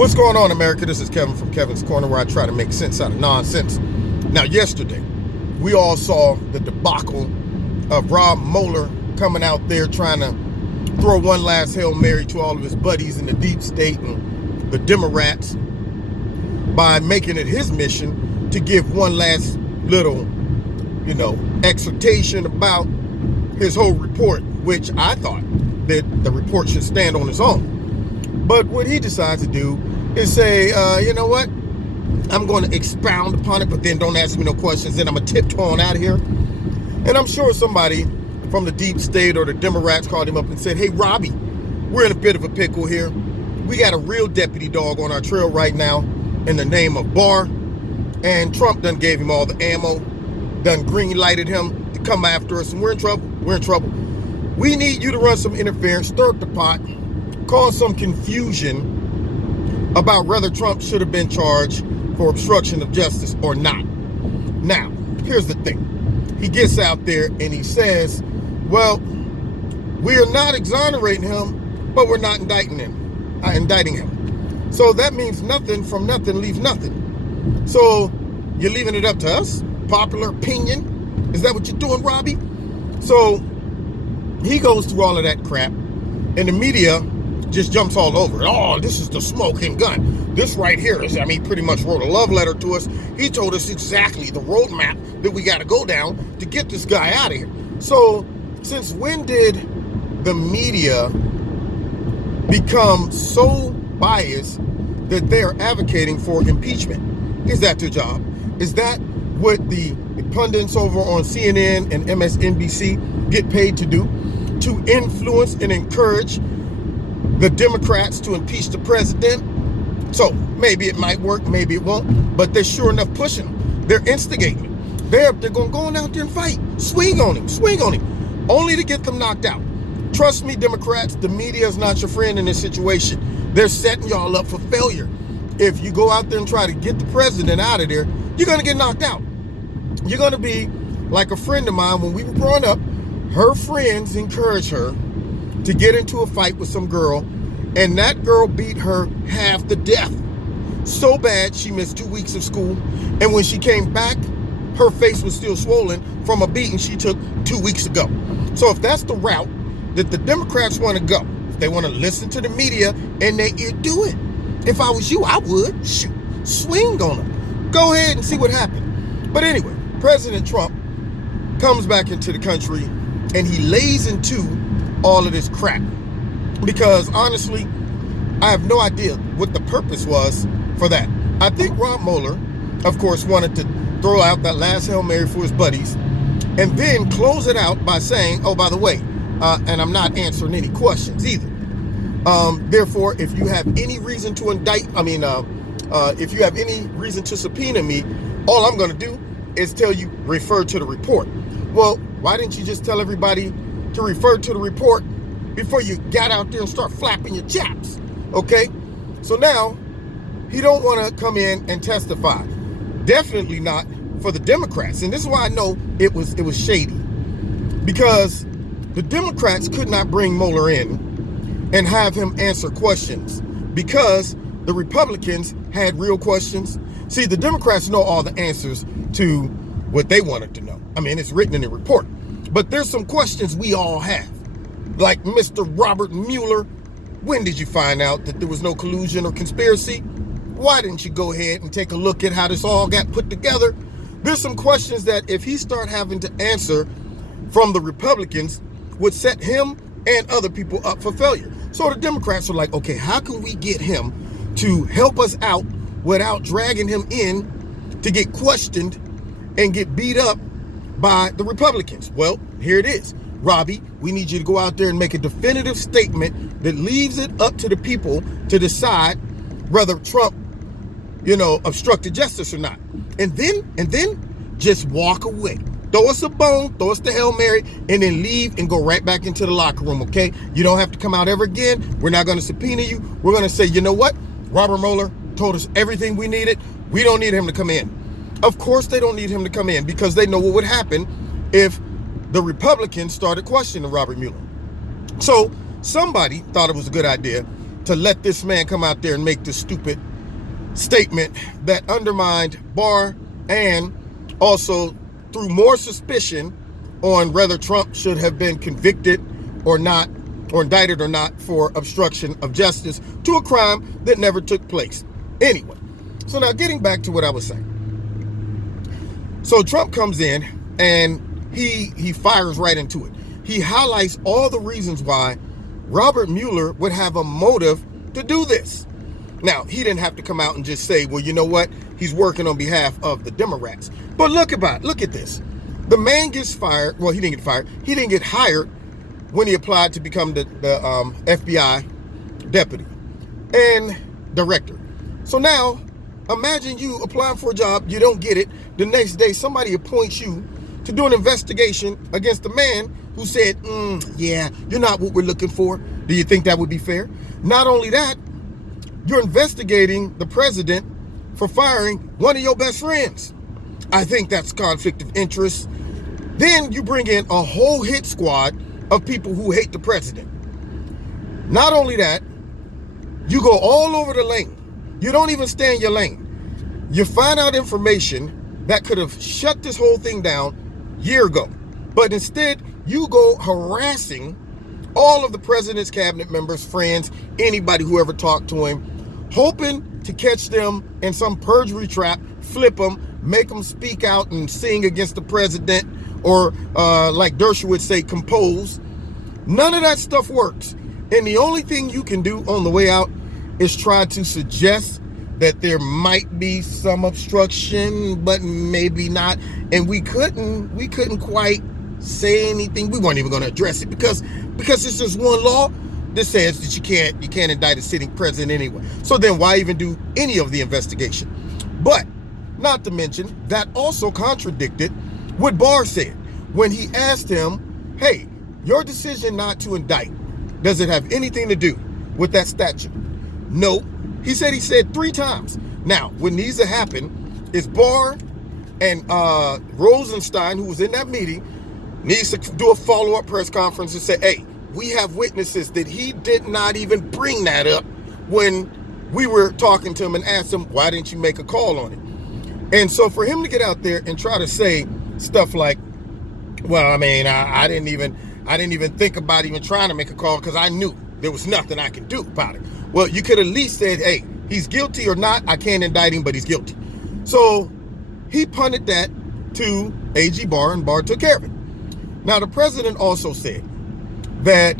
What's going on, America? This is Kevin from Kevin's Corner, where I try to make sense out of nonsense. Now, yesterday, we all saw the debacle of Rob Mueller coming out there trying to throw one last Hail Mary to all of his buddies in the deep state and the Democrats by making it his mission to give one last little, exhortation about his whole report, which I thought that the report should stand on its own. But what he decides to do is say, you know what? I'm going to expound upon it, but then don't ask me no questions. Then I'm going to tiptoe on out of here. And I'm sure somebody from the deep state or the Democrats called him up and said, hey, Robbie, we're in a bit of a pickle here. We got a real deputy dog on our trail right now in the name of Barr. And Trump done gave him all the ammo, done green lighted him to come after us. And we're in trouble. We're in trouble. We need you to run some interference, stir up the pot, cause some confusion about whether Trump should have been charged for obstruction of justice or not. Now, here's the thing. He gets out there and he says, well, we are not exonerating him, but we're not indicting him. So that means nothing from nothing leaves nothing. So you're leaving it up to us? Popular opinion? Is that what you're doing, Robbie? So he goes through all of that crap, and the media just jumps all over it. Oh, this is the smoking gun. This right here is, he pretty much wrote a love letter to us. He told us exactly the roadmap that we got to go down to get this guy out of here. So, since when did the media become so biased that they're advocating for impeachment? Is that their job? Is that what the pundits over on CNN and MSNBC get paid to do? To influence and encourage the Democrats to impeach the president? So maybe it might work, maybe it won't, but they're sure enough pushing him. They're instigating him. They're going to go out there and fight. Swing on him, only to get them knocked out. Trust me, Democrats, the media is not your friend in this situation. They're setting y'all up for failure. If you go out there and try to get the president out of there, you're going to get knocked out. You're going to be like a friend of mine when we were growing up. Her friends encouraged her to get into a fight with some girl, and that girl beat her half to death. So bad she missed 2 weeks of school, and when she came back, her face was still swollen from a beating she took 2 weeks ago. So if that's the route that the Democrats want to go, if they want to listen to the media, and they do it. If I was you, I would swing on them. Go ahead and see what happened. But anyway, President Trump comes back into the country, and he lays into all of this crap, because honestly, I have no idea what the purpose was for that. I think Rob Mueller, of course, wanted to throw out that last Hail Mary for his buddies, and then close it out by saying, oh, by the way, and I'm not answering any questions either. Therefore, if you have any reason to if you have any reason to subpoena me, all I'm going to do is tell you, refer to the report. Well, why didn't you just tell everybody to refer to the report before you got out there and start flapping your chaps? Okay? So now, he don't want to come in and testify. Definitely not for the Democrats. And this is why I know it was shady. Because the Democrats could not bring Mueller in and have him answer questions, because the Republicans had real questions. See, the Democrats know all the answers to what they wanted to know. It's written in the report. But there's some questions we all have. Like Mr. Robert Mueller, when did you find out that there was no collusion or conspiracy? Why didn't you go ahead and take a look at how this all got put together? There's some questions that if he start having to answer from the Republicans would set him and other people up for failure. So the Democrats are like, okay, how can we get him to help us out without dragging him in to get questioned and get beat up by the Republicans? Well, here it is. Robbie, we need you to go out there and make a definitive statement that leaves it up to the people to decide whether Trump, obstructed justice or not. And then just walk away. Throw us a bone, throw us the Hail Mary, and then leave and go right back into the locker room, okay? You don't have to come out ever again. We're not going to subpoena you. We're going to say, you know what? Robert Mueller told us everything we needed. We don't need him to come in. Of course they don't need him to come in, because they know what would happen if the Republicans started questioning Robert Mueller. So somebody thought it was a good idea to let this man come out there and make this stupid statement that undermined Barr and also threw more suspicion on whether Trump should have been convicted or not, or indicted or not, for obstruction of justice to a crime that never took place. Anyway, so now getting back to what I was saying. So Trump comes in and he fires right into it. He highlights all the reasons why Robert Mueller would have a motive to do this. Now, he didn't have to come out and just say, well, you know what? He's working on behalf of the Democrats. But look at this. The man gets fired. Well, he didn't get fired. He didn't get hired when he applied to become the FBI deputy and director. So now, imagine you applying for a job, you don't get it. The next day, somebody appoints you to do an investigation against the man who said, yeah, you're not what we're looking for. Do you think that would be fair? Not only that, you're investigating the president for firing one of your best friends. I think that's conflict of interest. Then you bring in a whole hit squad of people who hate the president. Not only that, you go all over the lane. You don't even stay in your lane. You find out information that could have shut this whole thing down a year ago. But instead, you go harassing all of the president's cabinet members, friends, anybody who ever talked to him, hoping to catch them in some perjury trap, flip them, make them speak out and sing against the president, or like Dershowitz would say, compose. None of that stuff works. And the only thing you can do on the way out is try to suggest that there might be some obstruction, but maybe not. And we couldn't quite say anything. We weren't even going to address it because it's just one law that says that you can't indict a sitting president anyway. So then why even do any of the investigation? But not to mention that also contradicted what Barr said when he asked him, hey, your decision not to indict, does it have anything to do with that statute? No. He said 3 times. Now, what needs to happen is Barr and Rosenstein, who was in that meeting, needs to do a follow-up press conference and say, hey, we have witnesses that he did not even bring that up when we were talking to him and asked him, why didn't you make a call on it? And so for him to get out there and try to say stuff like, well, I mean, I didn't even think about even trying to make a call because I knew there was nothing I could do about it. Well, you could at least said, hey, he's guilty or not. I can't indict him, but he's guilty. So he punted that to AG Barr, and Barr took care of it. Now, the president also said that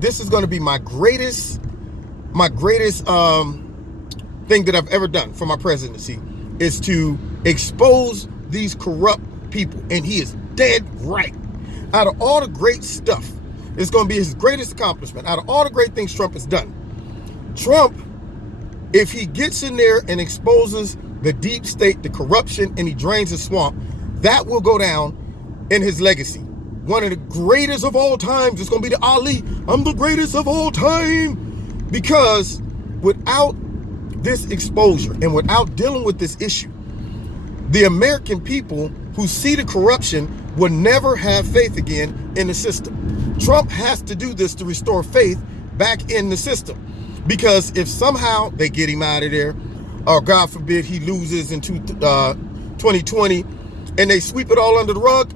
this is going to be my greatest thing that I've ever done for my presidency is to expose these corrupt people. And he is dead right. Out of all the great stuff, it's going to be his greatest accomplishment. Out of all the great things Trump has done, Trump, if he gets in there and exposes the deep state, the corruption, and he drains the swamp, that will go down in his legacy. One of the greatest of all times. It's going to be the Ali. I'm the greatest of all time. Because without this exposure and without dealing with this issue, the American people who see the corruption will never have faith again in the system. Trump has to do this to restore faith back in the system. Because if somehow they get him out of there, or God forbid he loses in 2020 and they sweep it all under the rug,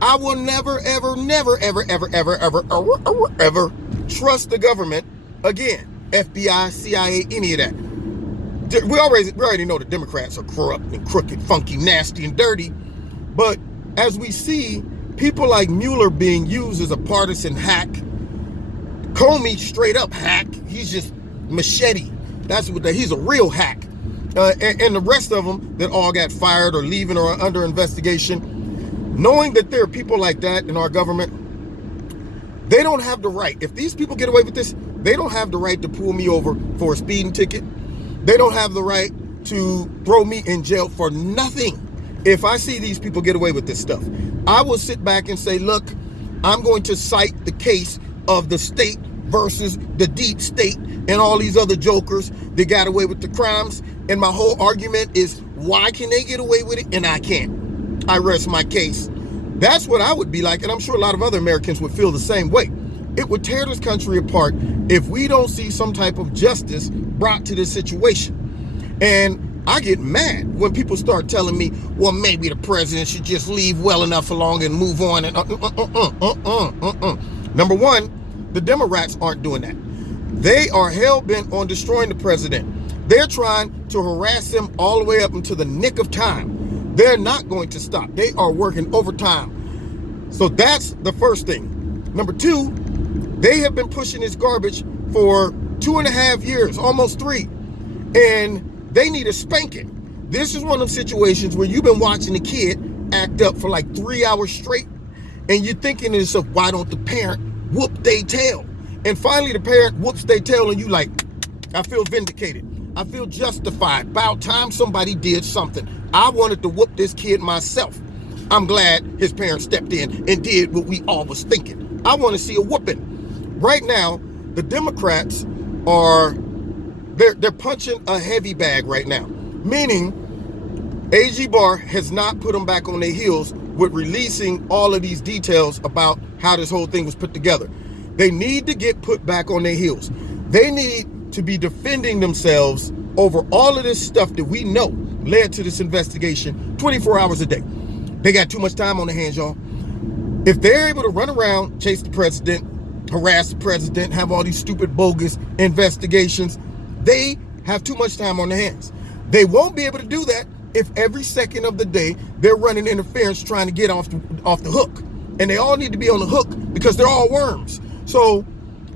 I will never, ever, never, ever, ever, ever, ever, ever, ever, ever trust the government again. FBI, CIA, any of that. We already know the Democrats are corrupt and crooked, funky, nasty, and dirty. But as we see, people like Mueller being used as a partisan hack, Comey straight up hack. He's just machete. He's a real hack. And the rest of them that all got fired or leaving or are under investigation, knowing that there are people like that in our government, they don't have the right. If these people get away with this, they don't have the right to pull me over for a speeding ticket. They don't have the right to throw me in jail for nothing. If I see these people get away with this stuff, I will sit back and say, look, I'm going to cite the case of the state versus the deep state and all these other jokers that got away with the crimes. And my whole argument is, why can they get away with it and I can't? I rest my case. That's what I would be like. And I'm sure a lot of other Americans would feel the same way. It would tear this country apart if we don't see some type of justice brought to this situation. And I get mad when people start telling me, well, maybe the president should just leave well enough along and move on. And Number one, the Democrats aren't doing that. They are hell-bent on destroying the president. They're trying to harass him all the way up into the nick of time. They're not going to stop. They are working overtime. So that's the first thing. Number two, they have been pushing this garbage for 2.5 years, almost 3. And they need a spanking. This is one of the situations where you've been watching the kid act up for like 3 hours straight, and you're thinking to yourself, why don't the parent whoop they tail? And finally the parent whoops their tail, and you like, I feel vindicated. I feel justified. About time somebody did something. I wanted to whoop this kid myself. I'm glad his parents stepped in and did what we all was thinking. I want to see a whooping. Right now, the Democrats are, they're punching a heavy bag right now. Meaning, AG Barr has not put them back on their heels with releasing all of these details about how this whole thing was put together. They need to get put back on their heels. They need to be defending themselves over all of this stuff that we know led to this investigation 24 hours a day. They got too much time on their hands, y'all. If they're able to run around, chase the president, harass the president, have all these stupid, bogus investigations, they have too much time on their hands. They won't be able to do that if every second of the day they're running interference trying to get off the hook. And they all need to be on the hook because they're all worms. So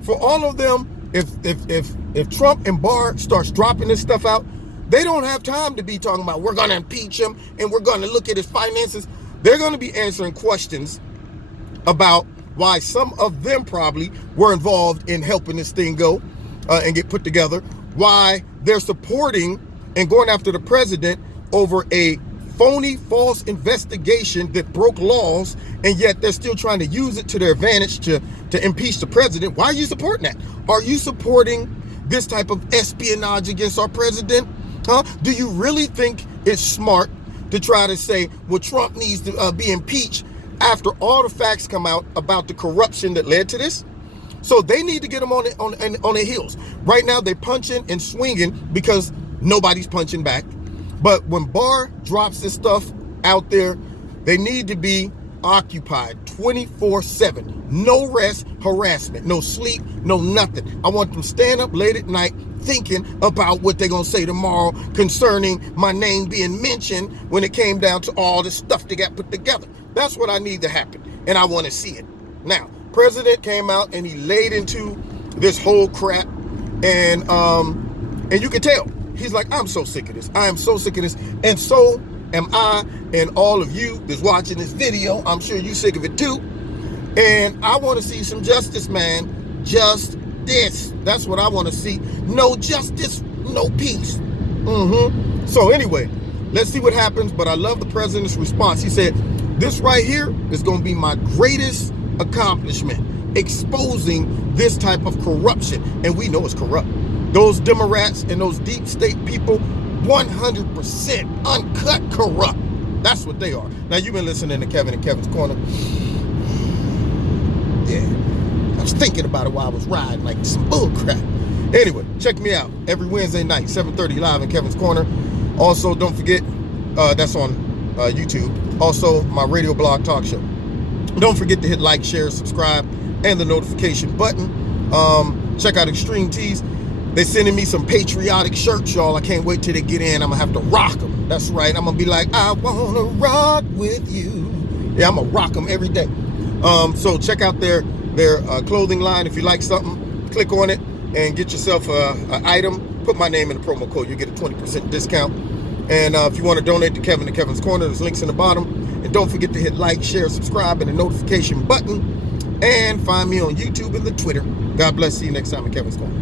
for all of them, if Trump and Barr starts dropping this stuff out, they don't have time to be talking about we're going to impeach him and we're going to look at his finances. They're going to be answering questions about why some of them probably were involved in helping this thing go and get put together, why they're supporting and going after the president over a phony, false investigation that broke laws, and yet they're still trying to use it to their advantage to impeach the president. Why are you supporting that? Are you supporting this type of espionage against our president? Huh? Do you really think it's smart to try to say, well, Trump needs to be impeached after all the facts come out about the corruption that led to this? So they need to get them on their heels. Right now, they're punching and swinging because nobody's punching back. But when Barr drops this stuff out there, they need to be occupied 24/7. No rest, harassment, no sleep, no nothing. I want them stand up late at night thinking about what they're going to say tomorrow concerning my name being mentioned when it came down to all the stuff they got put together. That's what I need to happen, and I want to see it. Now, President came out and he laid into this whole crap, and you can tell. He's like, I'm so sick of this. I am so sick of this. And so am I, and all of you that's watching this video. I'm sure you're sick of it too. And I want to see some justice, man. Justice. That's what I want to see. No justice, no peace. So anyway, let's see what happens. But I love the president's response. He said, this right here is going to be my greatest accomplishment, exposing this type of corruption. And we know it's corrupt. Those Democrats and those deep state people, 100% uncut corrupt. That's what they are. Now, you've been listening to Kevin and Kevin's Corner. Yeah, I was thinking about it while I was riding, like some bull crap. Anyway, check me out every Wednesday night, 7:30 live in Kevin's Corner. Also, don't forget, that's on YouTube. Also, my radio blog talk show. Don't forget to hit like, share, subscribe, and the notification button. Check out Extreme Tees. They're sending me some patriotic shirts, y'all. I can't wait till they get in. I'm going to have to rock them. That's right. I'm going to be like, I want to rock with you. Yeah, I'm going to rock them every day. So check out their clothing line. If you like something, click on it and get yourself an item. Put my name in the promo code. You get a 20% discount. And if you want to donate to Kevin and Kevin's Corner, there's links in the bottom. And don't forget to hit like, share, subscribe, and the notification button. And find me on YouTube and the Twitter. God bless. See you next time in Kevin's Corner.